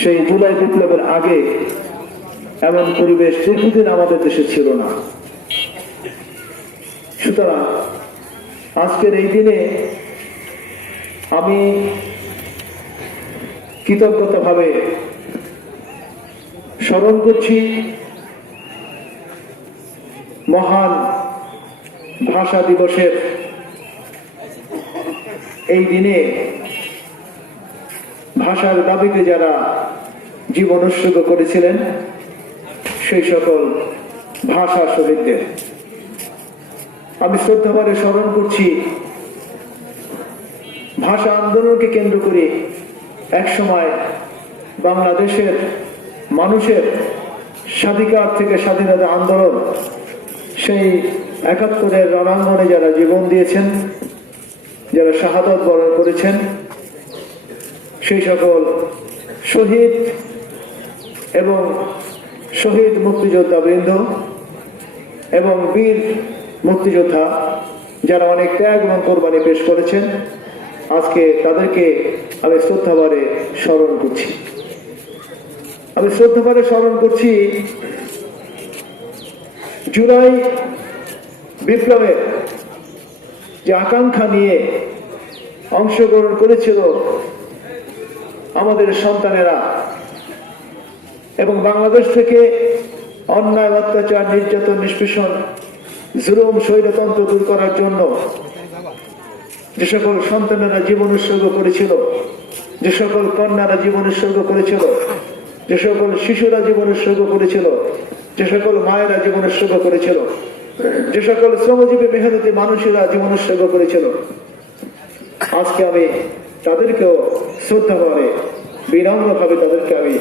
সেই জুলাই বিপ্লবের আগে এমন পরিবেশ দীর্ঘদিন আমাদের দেশে ছিল না। সুতরাং আজকের এই দিনে আমি কৃতজ্ঞতাভাবে স্মরণ করছি মহান ভাষা দিবসের এই দিনে ভাষার দাবিতে যারা জীবন উৎসর্গ করেছিলেন সেই সকল ভাষা শহীদদের আমি শ্রদ্ধাভরে স্মরণ করছি। ভাষা আন্দোলনকে কেন্দ্র করে একসময় বাংলাদেশের মানুষের স্বাধিকার থেকে স্বাধীনতা আন্দোলন, সেই ৭১-এর রণাঙ্গনে যারা জীবন দিয়েছেন, যারা শাহাদত বরণ করেছেন, সেই সকল শহীদ এবং শহীদ মুক্তিযোদ্ধা বৃন্দ এবং বীর মুক্তিযোদ্ধা যারা অনেক ত্যাগ এবং কোরবানি পেশ করেছেন, আজকে তাদেরকে আমি শ্রদ্ধাভরে স্মরণ করছি। আমি শ্রদ্ধাভরে স্মরণ করছি জুলাই বিপ্লবের যে আকাঙ্ক্ষা নিয়ে অংশগ্রহণ করেছিল আমাদের সন্তানেরা এবং বাংলাদেশ থেকে অন্যায়, অত্যাচার, নির্যাতন, নিষ্পেষণ, জুলুম, স্বৈরতন্ত্র দূর করার জন্য যে সকল সন্তানেরা জীবন উৎসর্গ করেছিল, যে সকল কন্যারা জীবন উৎসর্গ করেছিল, যে সকল শিশুরা জীবন উৎসর্গ করেছিল, যে সকল মায়েরা জীবন উৎসর্গ করেছিল, যে সকল শ্রমজীবী মেহনতি মানুষেরা জীবন উৎসর্গ করেছিল, আজকে আমি তাদেরকেও শ্রদ্ধা করে বিনম্রভাবে তাদেরকে আমি